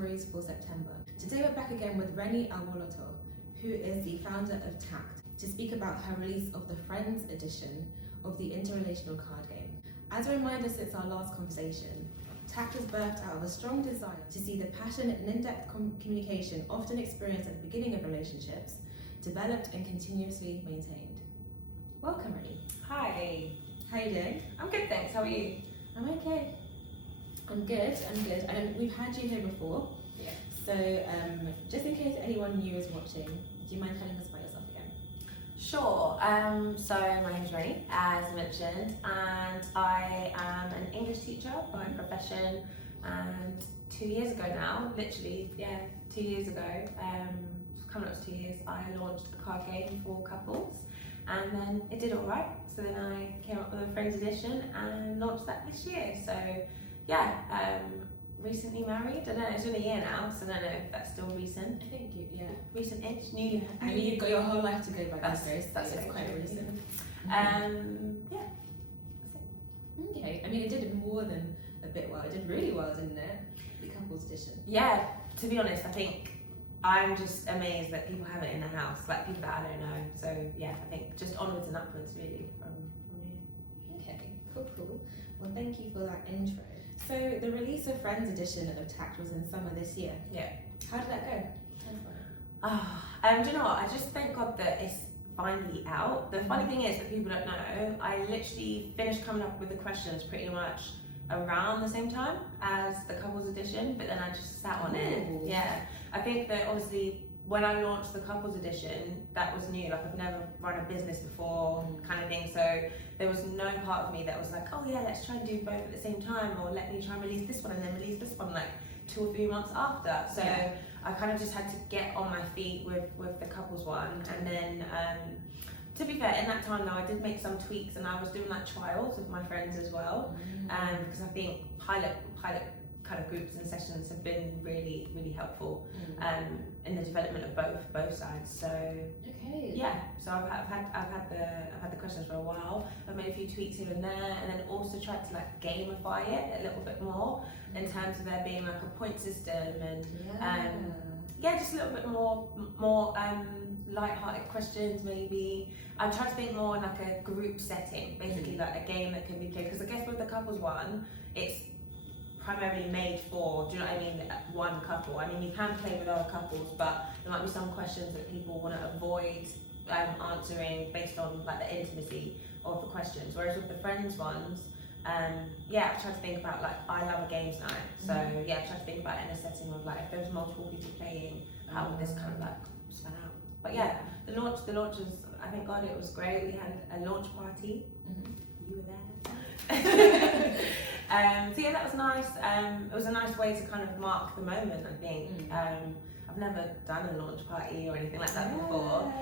Stories for September. Today we're back again with Reni Awoloto, who is the founder of Tact, to speak about her release of the Friends edition of the interrelational card game. As a reminder since our last conversation, Tact was birthed out of a strong desire to see the passionate and in-depth communication often experienced at the beginning of relationships developed and continuously maintained. Welcome, Reni. Hi. How are you doing? I'm good, thanks. How are you? I'm okay. I'm good. And we've had you here before. Yeah. So just in case anyone new is watching, do you mind telling us about yourself again? Sure. So my name's Reni, as mentioned, and I am an English teacher by profession. And 2 years ago now, literally, 2 years ago, coming up to 2 years, I launched a card game for couples, and then it did all right. So then I came up with a Friends edition and launched that this year. So recently married. I don't know, it's been a year now, so I don't know if that's still recent. I think Recent-ish, new year. I mean, you've got your whole life to go by That's it's quite true. recent. That's it. Okay, I mean, it did more than a bit well. It did really well, didn't it? The couples edition. Yeah, to be honest, I think I'm just amazed that people have it in their house, like people that I don't know. So yeah, I think just onwards and upwards really from here. Okay, cool. Well, thank you for that intro. So the release of Friends edition of Tact was in summer this year. Yeah. How did that go? Do you know what? I just thank God that it's finally out. The funny thing is that people don't know, I literally finished coming up with the questions pretty much around the same time as the couples edition, but then I just sat on it. Yeah. I think that obviously when I launched the couples edition, that was new. Like I've never run a business before, kind of thing. So there was no part of me that was like, oh yeah, let's try and do both at the same time, or let me try and release this one and then release this one like 2 or 3 months after. So I kind of just had to get on my feet with the couples one, and then to be fair, in that time though, I did make some tweaks, and I was doing like trials with my friends as well, because I think pilot kind of groups and sessions have been really helpful in the development of both sides. So so I've had the questions for a while. I've made a few tweaks here and there, and then also tried to like gamify it a little bit more in terms of there being like a point system and just a little bit more light-hearted questions maybe. I'm trying to think more in like a group setting, basically like a game that can be played, because I guess with the couples one, it's primarily made for, do you know what I mean, one couple. I mean, you can play with other couples, but there might be some questions that people want to avoid answering based on like the intimacy of the questions. Whereas with the Friends ones, I've tried to think about like, I love a games night, so I've tried to think about it in a setting of like, if there's multiple people playing, how would this kind of like span out? But the launch was, I thank God it was great. We had a launch party. You were there. That was nice. It was a nice way to kind of mark the moment, I think. I've never done a launch party or anything like that before.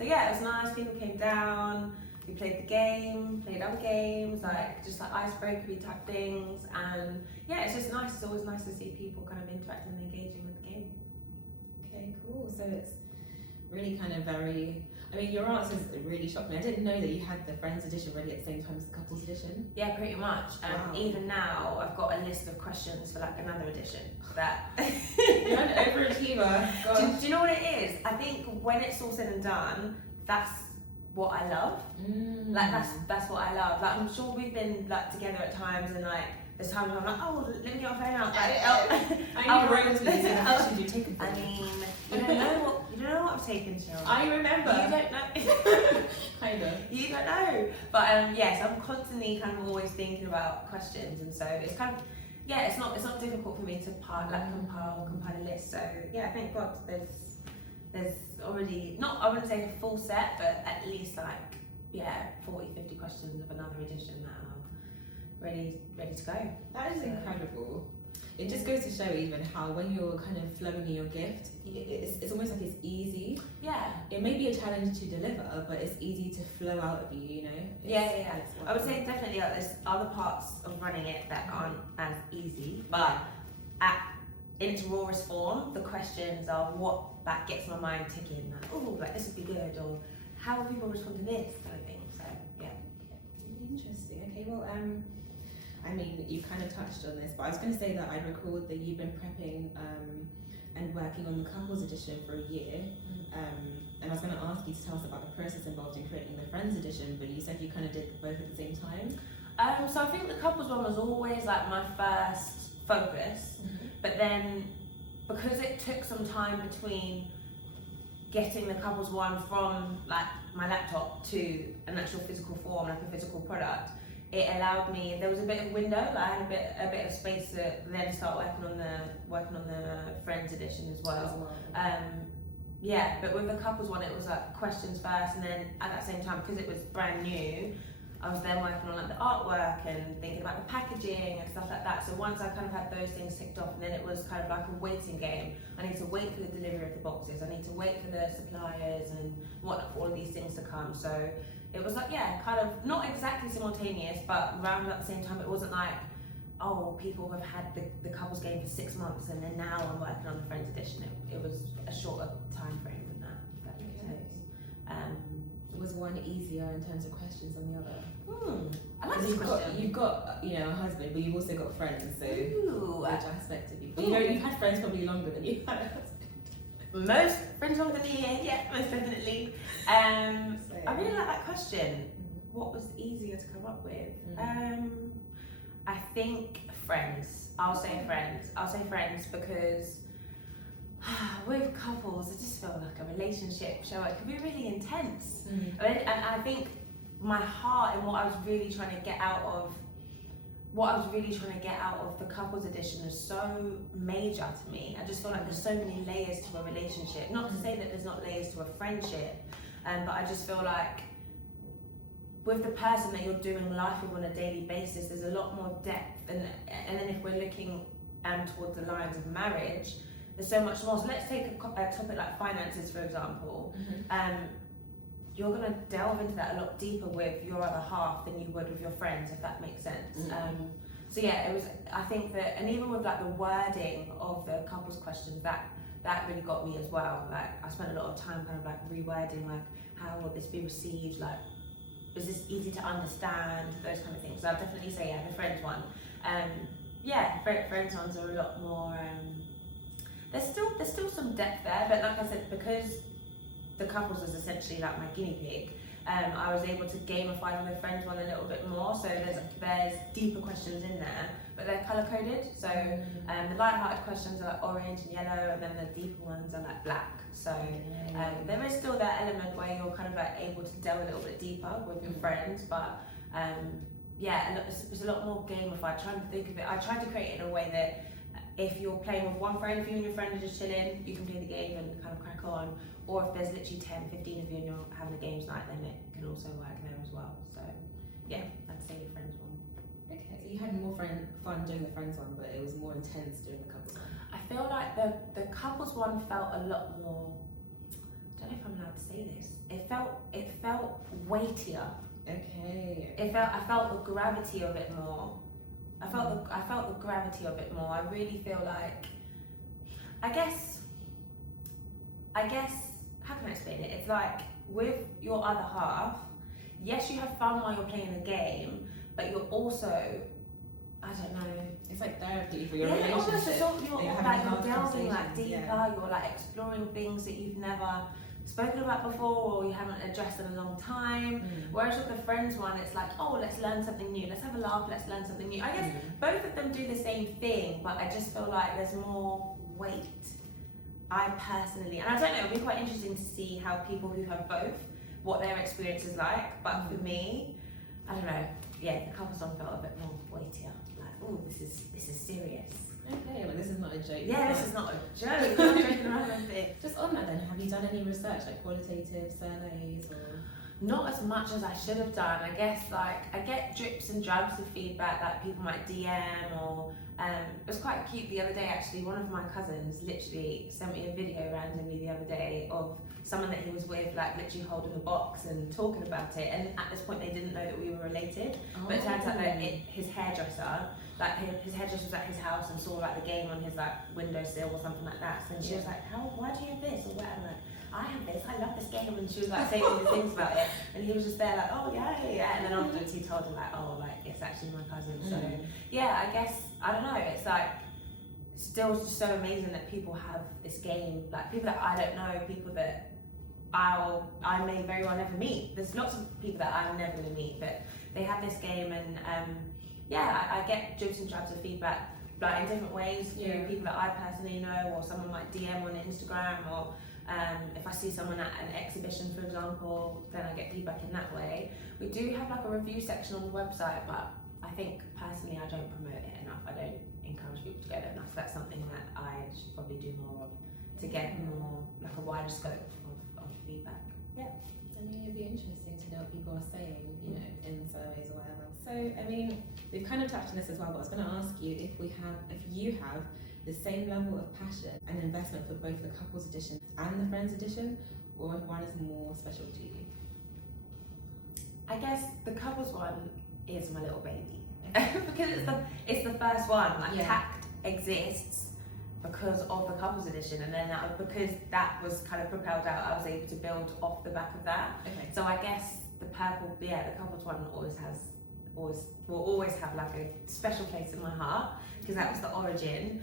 It was nice. People came down, we played the game, played other games, like just like icebreakery type things, and it's just nice. It's always nice to see people kind of interacting and engaging with the game. Okay, cool. So it's really kind of very, I mean, your answers really shocked me. I didn't know that you had the Friends edition ready at the same time as the couples edition. Yeah, pretty much. Wow. Even now, I've got a list of questions for like another edition. That You're an overachiever. Do you know what it is? I think when it's all said and done, that's what I love. Like that's what I love. Like I'm sure we've been like together at times, and like there's times when I'm like, oh, let me get my phone out. Like, I need royalties. How should you take it? I mean, you don't know what I've taken, Cheryl. I remember. You don't know. Kind of. You don't know. But so I'm constantly kind of always thinking about questions, and so it's kind of it's not difficult for me to compile a list. So thank God there's already, not, I wouldn't say a full set, but at least like 40-50 questions of another edition that are ready to go. That is incredible. It just goes to show even how when you're kind of flowing in your gift, it's almost like it's easy. Yeah. It may be a challenge to deliver, but it's easy to flow out of you, you know? I would say definitely like there's other parts of running it that aren't as easy, but in its rawest form, the questions are what that gets my mind ticking. Like, oh, like this would be good, or how will people respond to this kind of thing. So Interesting. Okay, well, I mean, you kind of touched on this, but I was going to say that I recalled that you've been prepping and working on the couples edition for a year. And I was going to ask you to tell us about the process involved in creating the Friends edition, but you said you kind of did both at the same time. So I think the couples one was always like my first focus, but then because it took some time between getting the couples one from like my laptop to an actual physical form, like a physical product, it allowed me. There was a bit of window. Like I had a bit of space to then start working on the Friends edition as well. Yeah, but with the couples one, it was like questions first, and then at that same time, because it was brand new, I was then working on like the artwork and thinking about the packaging and stuff like that. So once I kind of had those things ticked off, and then it was kind of like a waiting game. I need to wait for the delivery of the boxes. I need to wait for the suppliers and whatnot for all of these things to come. So it was like, yeah, kind of not exactly simultaneous, but around at the same time. It wasn't like, oh, people have had the couples game for 6 months and then now I'm working on the Friends edition. It was a shorter time frame than that, if that makes sense. Was one easier in terms of questions than the other? I like this question. You've got a husband, but you've also got friends, so which aspect of you? But you've had friends probably longer than you had a husband. Most friends longer than a year, yeah, most definitely. I really like that question. What was easier to come up with? I think friends. I'll say friends because with couples, I just feel like a relationship show. It can be really intense. And I think my heart and what I was really trying to get out of the couples edition is so major to me. I just feel like there's so many layers to a relationship. Not to say that there's not layers to a friendship, but I just feel like with the person that you're doing life with on a daily basis, there's a lot more depth. And then if we're looking towards the lines of marriage, there's so much more. So let's take a topic like finances, for example. You're going to delve into that a lot deeper with your other half than you would with your friends, if that makes sense. So yeah, it was. I think that, and even with like the wording of the couples questions, that really got me as well. Like I spent a lot of time kind of like rewording, like how will this be received? Like, is this easy to understand? Those kind of things. So I'd definitely say yeah, the friends one. Yeah, friends ones are a lot more. There's still some depth there, but like I said, because the couples is essentially like my guinea pig, I was able to gamify the friends one a little bit more. So there's deeper questions in there, but they're color coded. So the light-hearted questions are like orange and yellow, and then the deeper ones are like black. So there is still that element where you're kind of like able to delve a little bit deeper with your friends, but yeah, it's a lot more gamified. Trying to think of it, I tried to create it in a way that if you're playing with one friend, if you and your friend are just chilling, you can play the game and kind of crack on. Or if there's literally 10, 15 of you and you're having a games night, then it can also work there as well. So yeah, I'd say the friends one. Okay, so you had more fun doing the friends one, but it was more intense doing the couples one. I feel like the couples one felt a lot more, I don't know if I'm allowed to say this, it felt weightier. Okay. I felt the gravity of it more. I felt the gravity of it more. I really feel like, I guess, how can I explain it? It's like with your other half, yes, you have fun while you're playing the game, but you're also, I don't know. It's like therapy for your relationship. Almost it's all, you're delving like deeper, yeah. You're like exploring things that you've never spoken about before or you haven't addressed in a long time. Whereas with the friends one, it's like, oh, let's learn something new, let's have a laugh, let's learn something new. I guess both of them do the same thing, but I just feel like there's more weight. I personally, and I don't know, it'll be quite interesting to see how people who have both, what their experience is like, but for me, I don't know, yeah, the couples one felt a bit more weightier, like, oh, this is serious. Okay, like this is not a joke. Yeah, this is not a joke. I'm not joking around with it. Just on that then, have you done any research, like qualitative surveys or? Not as much as I should have done. I guess like I get drips and drabs of feedback that people might DM or it was quite cute the other day actually. One of my cousins literally sent me a video randomly the other day of someone that he was with like literally holding a box and talking about it, and at this point they didn't know that we were related. But it turns out that his hairdresser, like his hairdresser was at his house and saw like the game on his like windowsill or something like that. So she was like, why do you have this? Or whatever. Like, I have this, I love this this game, and she was like saying all these things about it, and he was just there like, oh yeah, and then afterwards he told her like, oh, like it's actually my cousin. So yeah, I guess, I don't know, it's like still just so amazing that people have this game, like people that I don't know, people that I may very well never meet. There's lots of people that I'm never going to meet, but they have this game, and yeah, I get dribs and drabs of feedback like in different ways through people that I personally know, or someone might DM on Instagram, or if I see someone at an exhibition, for example, then I get feedback in that way. We do have like a review section on the website, but I think personally I don't promote it enough. I don't encourage people to go there enough. So that's something that I should probably do more of to get more like a wider scope of feedback. Yeah. I mean, it'd be interesting to know what people are saying, you know, in surveys or whatever. So, I mean, we've kind of touched on this as well, but I was going to ask you if you have the same level of passion and investment for both the couples edition and the friends edition, or if one is more special to you. I guess the couples one is my little baby because it's the first one. Like Tact exists because of the couples edition, and then because that was kind of propelled out, I was able to build off the back of that. Okay. So I guess the couples one will always have like a special place in my heart because that was the origin.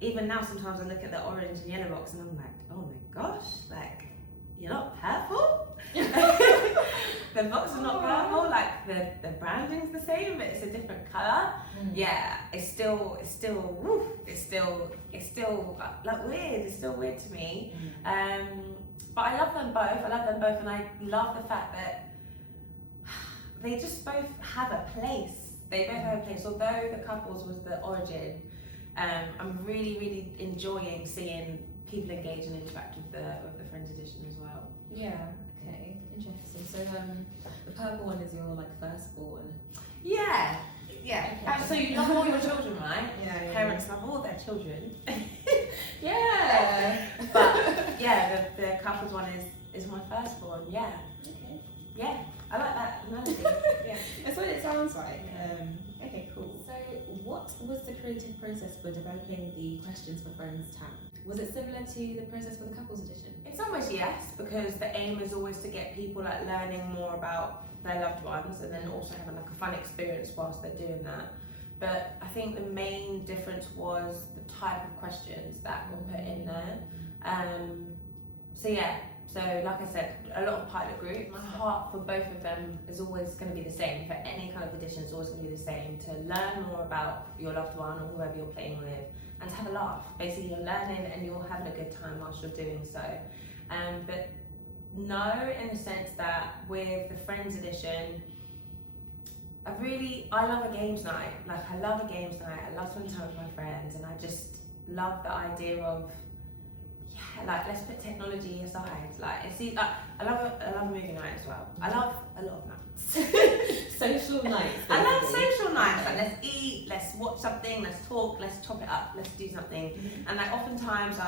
Even now, sometimes I look at the orange and yellow box and I'm like, oh my gosh, like you're not purple. The box is not purple. Like the branding's the same, but it's a different color. Yeah, it's still like weird. It's still weird to me. But I love them both, and I love the fact that they just both have a place. They both have a place. Although the couples was the origin, I'm really, really enjoying seeing people engage and interact with the Friends edition as well. Yeah. Okay. Interesting. So the purple one is your like firstborn. Yeah. Okay. So you love all your children, right? Yeah. Parents love all their children. Yeah. But yeah, the couples one is my firstborn. Yeah. Okay. Yeah. I like that analogy. Yeah. That's what it sounds like. Okay, cool. So what was the creative process for developing the questions for Friends Tact? Was it similar to the process for the couples edition? It's almost yes, because the aim is always to get people like learning more about their loved ones, and then also having like a fun experience whilst they're doing that. But I think the main difference was the type of questions that were put in there. So like I said, a lot of pilot group. My heart for both of them is always going to be the same. For any kind of edition, it's always going to be the same. To learn more about your loved one or whoever you're playing with, and to have a laugh. Basically, you're learning and you're having a good time whilst you're doing so. But no, in the sense that with the Friends edition, I love a games night. Like I love a games night. I love spending time with my friends, and I just love the idea of like let's put technology aside. I love a movie night as well. I love a lot of nights. Social nights. I love social nights. Like let's eat, let's watch something, let's talk, let's chop it up, let's do something. And like oftentimes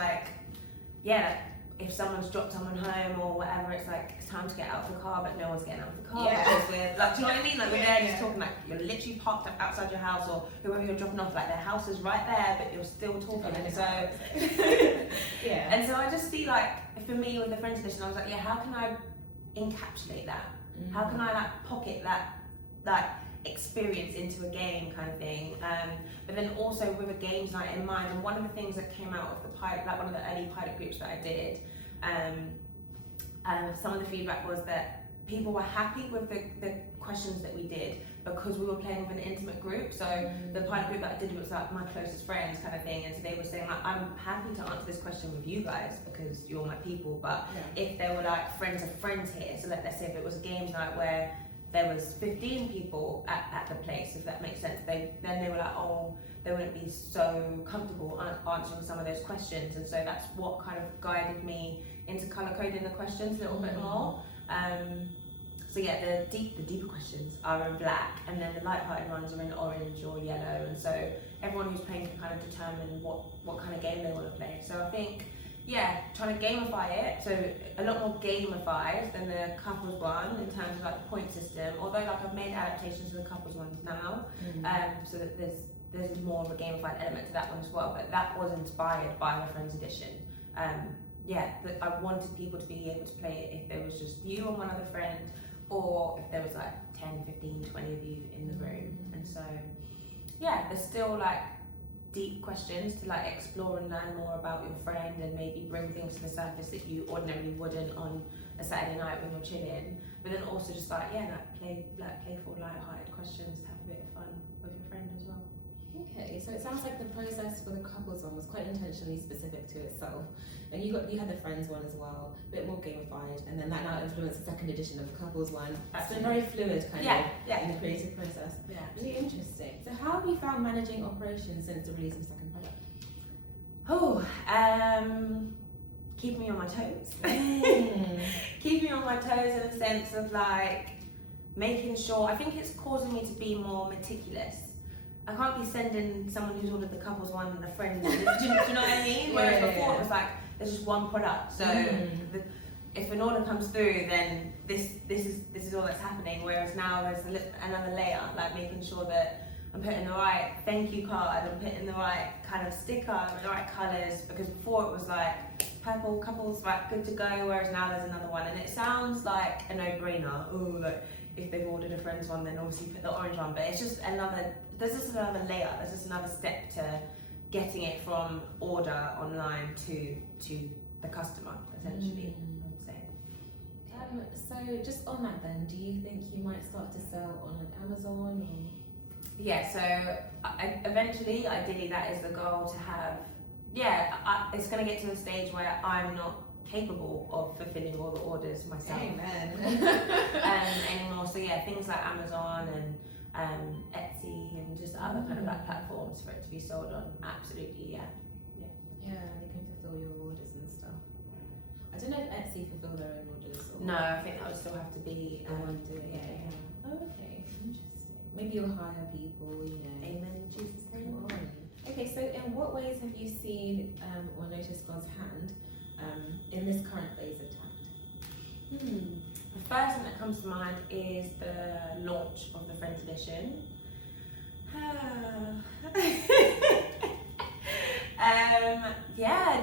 if someone's dropped someone home or whatever, it's like it's time to get out of the car, but no one's getting out of the car because we're like, do you know what I mean? Like we're there just talking, like you're literally parked up outside your house, or whoever you're dropping off, like their house is right there, but you're still talking. And so and so I just see like for me with the Friends edition, I was like, how can I encapsulate that? How can I like pocket that experience into a game kind of thing, but then also with a games night in mind. And one of the things that came out of the pilot, like one of the early pilot groups that I did, some of the feedback was that people were happy with the questions that we did because we were playing with an intimate group. So the pilot group that I did was like my closest friends kind of thing, and so they were saying like, I'm happy to answer this question with you guys because you're my people, but if there were like friends of friends here, so let's say if it was a games night where there was 15 people at the place, if that makes sense, then they were like, oh, they wouldn't be so comfortable answering some of those questions. And so that's what kind of guided me into colour coding the questions a little bit more. So the deeper questions are in black, and then the light-hearted ones are in orange or yellow. And so everyone who's playing can kind of determine what kind of game they want to play. So I think, trying to gamify it, so a lot more gamified than the couples one in terms of like the point system, although like I've made adaptations to the couples ones now, so that there's more of a gamified element to that one as well, but that was inspired by the Friends edition. that I wanted people to be able to play it if there was just you and one other friend, or if there was like 10, 15, 20 of you in the room. And so there's still like deep questions to like explore and learn more about your friend, and maybe bring things to the surface that you ordinarily wouldn't on a Saturday night when you're chilling. But then also just like playful, light-hearted questions to have a bit of fun with your friend as well. Okay, so it sounds like the process for the couples one was quite intentionally specific to itself, and you had the friends one as well, a bit more gamified, and then that now influenced the second edition of the couples one. It's been very fluid kind of in the creative process. Yeah, really interesting. So how have you found managing operations since the release of the second product? Keep me on my toes. Keep me on my toes in the sense of like making sure, I think it's causing me to be more meticulous. I can't be sending someone who's ordered the couples one and a friend. Do you know what I mean? Whereas before it was like there's just one product. So if an order comes through, then this is all that's happening. Whereas now there's another layer, like making sure that I'm putting the right thank you card, I'm putting the right kind of sticker, the right colours. Because before it was like purple couples, right, good to go. Whereas now there's another one, and it sounds like a no-brainer. Oh, like if they've ordered a friend's one, then obviously put the orange one. But it's just there's just another layer, there's just another step to getting it from order online to the customer, essentially, I would say. So just on that then, do you think you might start to sell on like Amazon or? Yeah, so eventually, ideally that is the goal, to have, it's going to get to a stage where I'm not capable of fulfilling all the orders myself. Anymore. So things like Amazon and Etsy and just other kind of like platforms for it to be sold on. Absolutely, yeah, they can fulfill your orders and stuff. I don't know if Etsy fulfill their own orders. Or no, I think that would still have to be the one doing it. Oh, okay, interesting. Maybe you'll hire people, Amen, Jesus' name. Come on. Okay, so in what ways have you seen or noticed God's hand in this current phase of Tact? The first thing that comes to mind is the launch of the Friends Edition.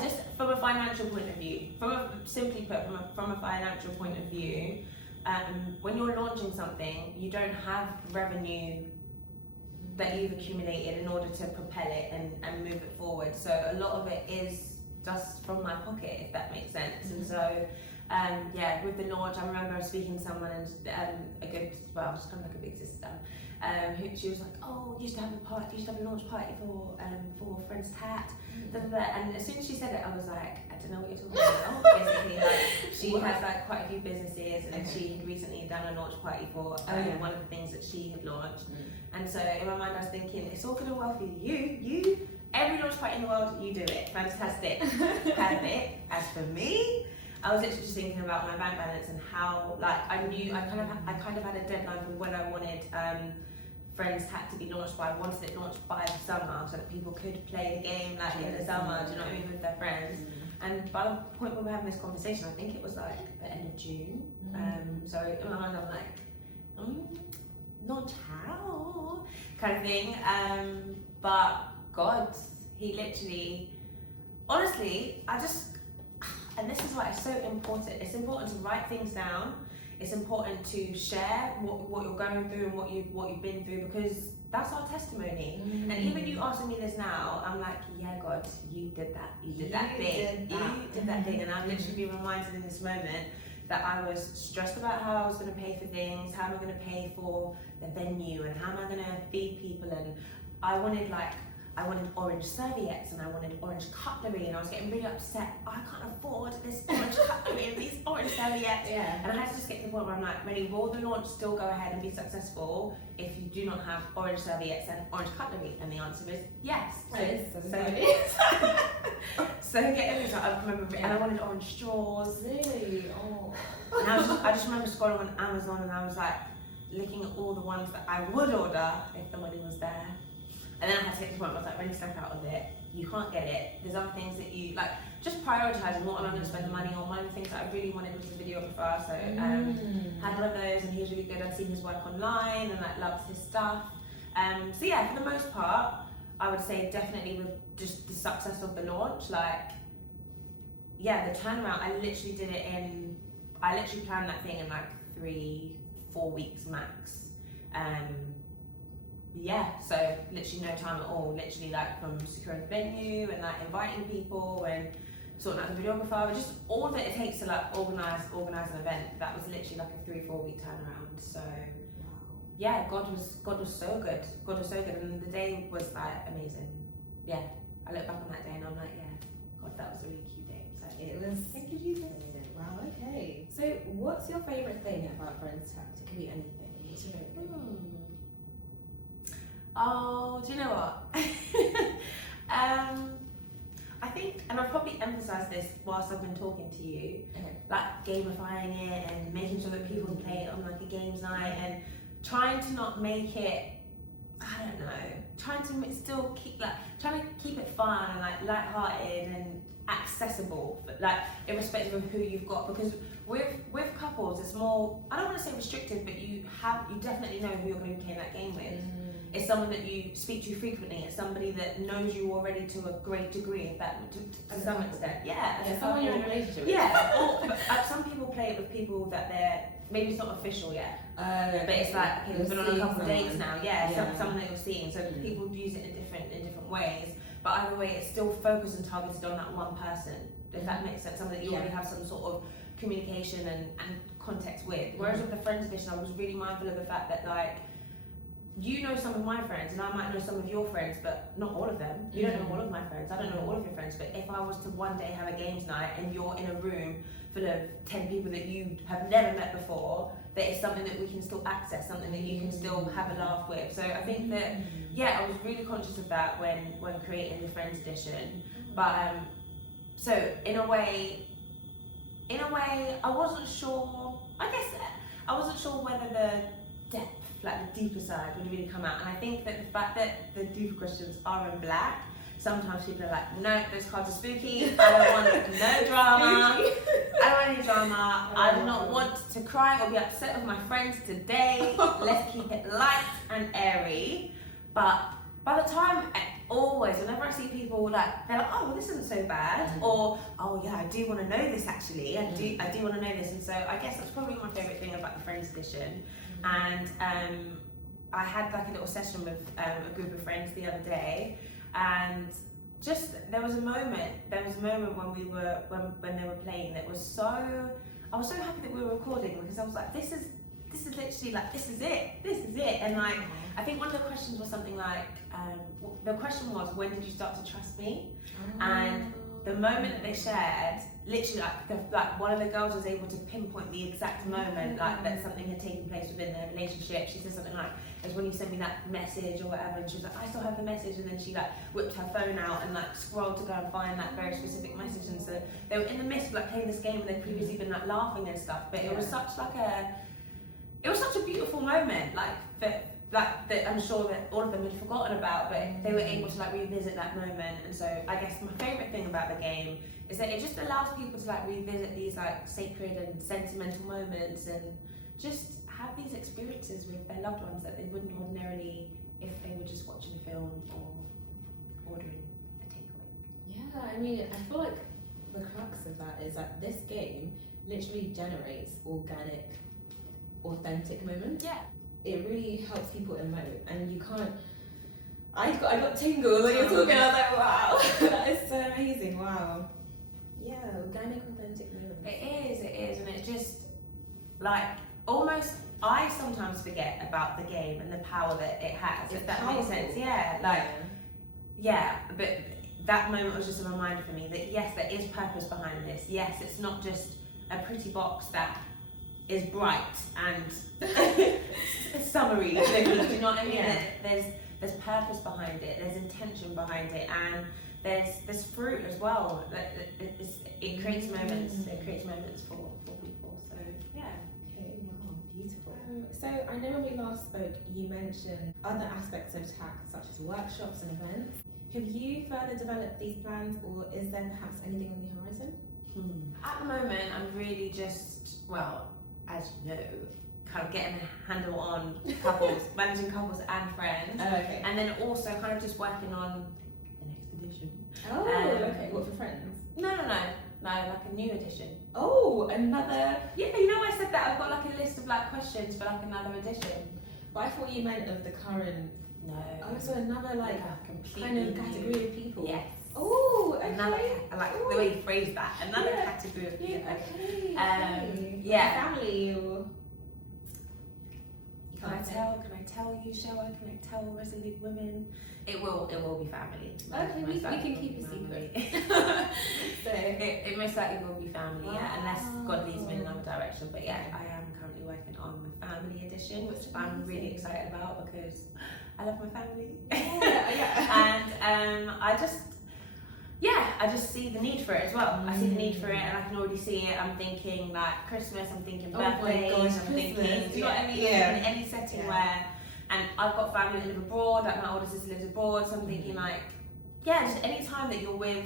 Just from a financial point of view, from a financial point of view, when you're launching something, you don't have revenue that you've accumulated in order to propel it and move it forward. So a lot of it is just from my pocket, if that makes sense. And so with the launch, I remember speaking to someone, and she's kind of like a big sister, she was like, oh, you used to have a launch party for Friends Tact. And as soon as she said it, I was like, I don't know what you're talking about. Basically, like, she has like quite a few businesses, and she had recently done a launch party for one of the things that she had launched. And so in my mind, I was thinking, it's all good and well for you. Every launch party in the world, you do it. Fantastic. Have it. As for me, I was literally just thinking about my bank balance and how, like, I kind of had a deadline for when I wanted Friends Tact to be launched by. I wanted it launched by the summer so that people could play the game like in the summer, do you know what I mean, with their friends. And by the point where we're having this conversation, I think it was like the end of June. So in my mind, I'm like, not how kind of thing. But God, He literally, honestly, and this is why it's so important. It's important to write things down. It's important to share what you're going through and what you've been through, because that's our testimony. And even you asking me this now, I'm like, yeah, God, you did that. You did that thing. You did that thing. And I've literally been reminded in this moment that I was stressed about how I was going to pay for things, how am I going to pay for the venue, and how am I going to feed people. And I wanted orange serviettes, and I wanted orange cutlery, and I was getting really upset. I can't afford this orange cutlery and these orange serviettes. And I had to just get to the point where I'm like, really, will the launch still go ahead and be successful if you do not have orange serviettes and orange cutlery? And the answer is yes. So it is. So getting this, I remember, and I wanted orange straws. Really? Oh. And I just remember scrolling on Amazon, and I was like looking at all the ones that I would order if the money was there. And then I had to get to the point where I was like, really step out of it. You can't get it. There's other things that you like. Just prioritising what am I going to spend the money on. One of the things that I really wanted was a videographer. So had one of those, and he was really good. I'd seen his work online and like loved his stuff. So yeah, for the most part, I would say definitely with just the success of the launch, like, the turnaround, I literally planned that thing in like 3-4 weeks max. So literally no time at all. Literally like from securing the venue and like inviting people and sorting out the videographer, but just all that it takes to like organize an event. That was literally like a 3-4 week turnaround. So yeah, God was so good. God was so good, and the day was like amazing. Yeah, I look back on that day and I'm like, yeah, God, that was a really cute day. So It was. thank you, Jesus. Wow. Okay. So, what's your favorite thing about Friends Tact? It could be anything. What's your favorite thing? Oh, do you know what? I think, and I've probably emphasised this whilst I've been talking to you, like gamifying it and making sure that people can play it on like a games night and trying to not make it, I don't know, trying to still trying to keep it fun and like light-hearted and accessible, but like irrespective of who you've got, because with couples it's more, I don't want to say restrictive, but you definitely know who you're going to be playing that game with. It's someone that you speak to frequently. It's somebody that knows you already to a great degree, if that to some extent. Yeah, someone you're in a relationship with. Yeah, or some people play it with people that they're, maybe it's not official yet, but it's like, okay, we've been on a couple of dates now. Someone that you're seeing. So people use it in different ways. But either way, it's still focused and targeted on that one person. If that makes sense, something that you already have some sort of communication and context with. Whereas with the Friends edition, I was really mindful of the fact that like, you know some of my friends and I might know some of your friends, but not all of them. You don't know all of my friends, I don't know all of your friends, but if I was to one day have a games night and you're in a room full of 10 people that you have never met before, that is something that we can still access, something that you can still have a laugh with. So I think that, I was really conscious of that when creating the Friends edition. But so in a way, I wasn't sure, I wasn't sure whether the depth, like the deeper side, would really come out. And I think that the fact that the deeper questions are in black, sometimes people are like, no, those cards are spooky, I don't want no drama, I don't want any drama, I do not want to cry or be upset with my friends today, let's keep it light and airy. But by the time, always, whenever I see people like, they're like, oh, well, this isn't so bad, or, oh yeah, I do want to know this actually, I do want to know this. And so I guess that's probably my favourite thing about the Friends edition. And I had like a little session with a group of friends the other day, and just there was a moment when they were playing that was so, I was so happy that we were recording, because I was like, this is literally like, this is it. And like, I think one of the questions was something like, the question was, when did you start to trust me? And the moment that they shared, literally like one of the girls was able to pinpoint the exact moment like that something had taken place within their relationship. She said something like, it was when you sent me that message or whatever, and she was like, I still have the message, and then she like whipped her phone out and like scrolled to go and find that very specific message. And so they were in the midst of like playing this game, and they'd previously been like laughing and stuff, but it was such a beautiful moment, that I'm sure that all of them had forgotten about, but they were able to like revisit that moment. And so I guess my favourite thing about the game is that it just allows people to like revisit these like sacred and sentimental moments and just have these experiences with their loved ones that they wouldn't ordinarily if they were just watching a film or ordering a takeaway. Yeah, I mean, I feel like the crux of that is that this game literally generates organic, authentic moments. Yeah. It really helps people emote, and you can't. I got tingles when you were talking. I was like, wow, that is so amazing. Wow. Yeah, organic, authentic moments. It is, and it just like almost. I sometimes forget about the game and the power that it has. If that makes sense, but that moment was just a reminder for me that yes, there is purpose behind this. Yes, it's not just a pretty box that is bright and summery. Do you know what I mean? Yeah. There's purpose behind it. There's intention behind it, and there's fruit as well. It creates moments. It creates moments for people. So yeah. Okay. Wow. Beautiful. So I know when we last spoke, you mentioned other aspects of Tact, such as workshops and events. Have you further developed these plans, or is there perhaps anything on the horizon? At the moment, I'm really just, well, as you know, kind of getting a handle on couples, managing couples and friends. Oh, okay. And then also kind of just working on the next edition. Oh, okay. What, for friends? No. No, like a new edition. Oh, another. Yeah, you know I said that I've got like a list of like questions for like another edition. But I thought you meant of the current. No. Oh, so another like a completely kind of category of people. Yes. Oh, okay. Another, I like the way you phrased that. Another category of people. Okay. Yeah. Family or. Can I tell you, shall I? Can I tell Resolute Women? It will be family. Okay, we can keep a secret. So it most likely will be family, yeah, unless God leads me in another direction. But yeah, I am currently working on the family edition, which I'm really excited about because I love my family. Yeah. And I just see the need for it as well. I see the need for it, and I can already see it. I'm thinking like Christmas, I'm thinking birthdays, I'm thinking, do you know what I mean? Yeah. In any setting where, and I've got family that live abroad, like my older sister lives abroad, so I'm thinking like, yeah, just any time that you're with,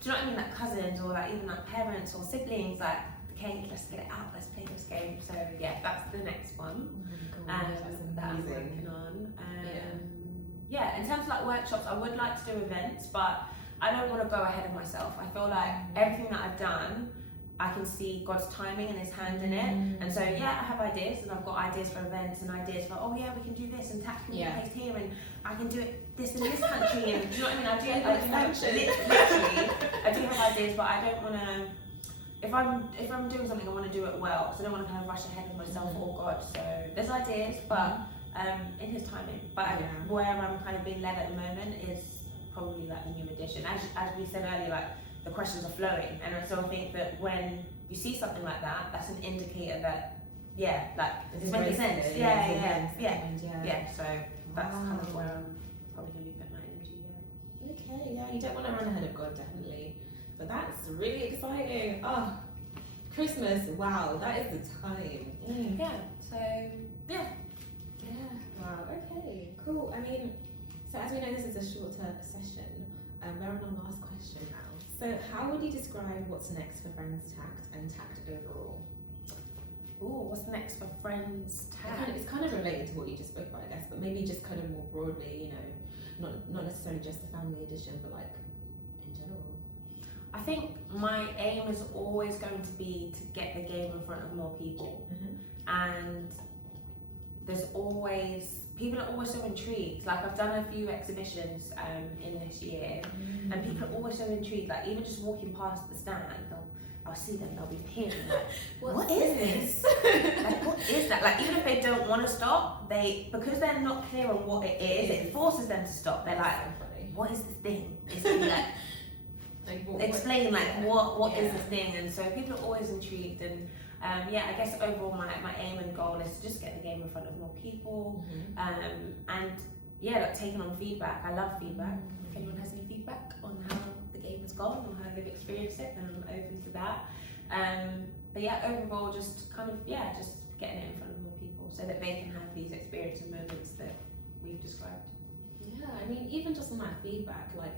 do you know what I mean, like cousins or like even like parents or siblings, like, okay, let's get it out, let's play this game. So yeah, that's the next one that I'm working on. Yeah, in terms of like workshops, I would like to do events, but I don't want to go ahead of myself. I feel like everything that I've done, I can see God's timing and His hand in it. And so yeah, I have ideas, and I've got ideas for events and ideas for, oh yeah, we can do this, and Tact can be placed here, and I can do it this in this country, and do you know what I mean? I do have ideas, but I don't want to. If I'm doing something, I want to do it well. So I don't want to kind of rush ahead of myself or God. So there's ideas, but in His timing. But where I'm kind of being led at the moment is probably like the new edition. As we said earlier, like the questions are flowing, and so I think that when you see something like that, that's an indicator that like it's making sense. Yeah. So that's kind of where I'm probably going to be putting my energy. Okay, yeah, you don't want to run ahead of God, definitely. But that's really exciting. Oh, Christmas! Wow, that is the time. Yeah. So yeah. Wow. Okay. Cool. I mean, so as we know, this is a shorter session. We're on our last question now. So, how would you describe what's next for Friends Tact and Tact overall? Ooh, what's next for Friends Tact? It's kind of related to what you just spoke about, I guess, but maybe just kind of more broadly. You know, not necessarily just the family edition, but like in general. I think my aim is always going to be to get the game in front of more people, and there's always. People are always so intrigued. Like I've done a few exhibitions in this year, and people are always so intrigued. Like even just walking past the stand, I'll see them. They'll be peering like, "What is this? Like what is that?" Like even if they don't want to stop, because they're not clear on what it is, it forces them to stop. They're like, "What is this thing?" It's like explain what is this thing? And so people are always intrigued and. I guess overall my aim and goal is to just get the game in front of more people, and like taking on feedback. I love feedback. If anyone has any feedback on how the game has gone or how they've experienced it, then I'm open to that. But yeah, overall just kind of just getting it in front of more people so that they can have these experiences and moments that we've described. Yeah, I mean even just on that feedback, like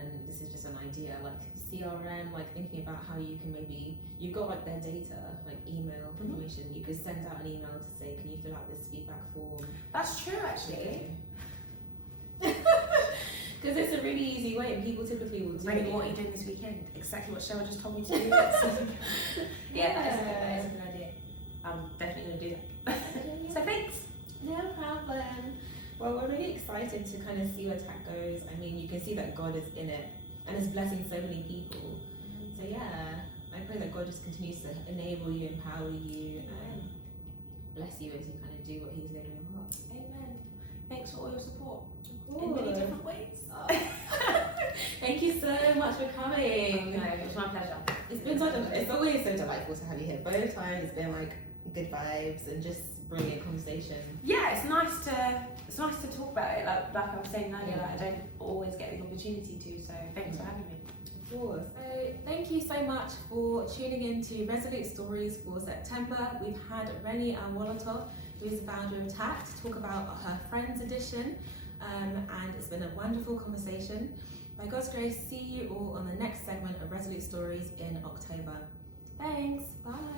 and this is just an idea, like CRM, like thinking about how you can you've got like their data, like email information, you could send out an email to say, can you fill out this feedback form? That's true actually. Because it's a really easy way and people typically will do it. What are you doing this weekend? Exactly what Cheryl just told me to do. That is a good idea. I'm definitely going to do that. So thanks. No problem. Well, we're really excited to kind of see where Tact goes. I mean, you can see that God is in it and is blessing so many people. So yeah, I pray that God just continues to enable you, empower you, and bless you as you kind of do what He's laid on your heart. Amen. Thanks for all your support in many different ways. Thank you so much for coming. No, it was my pleasure. It's always so delightful to have you here. Both times it's been like good vibes and just brilliant conversation. Yeah, it's nice to talk about it. Like I was saying earlier, like I don't always get the opportunity to. So thanks for having me. Of course. So thank you so much for tuning in to Resolute Stories for September. We've had Reni Awoloto, who is the founder of Tact, talk about her Friends edition, and it's been a wonderful conversation. By God's grace, see you all on the next segment of Resolute Stories in October. Thanks. Bye.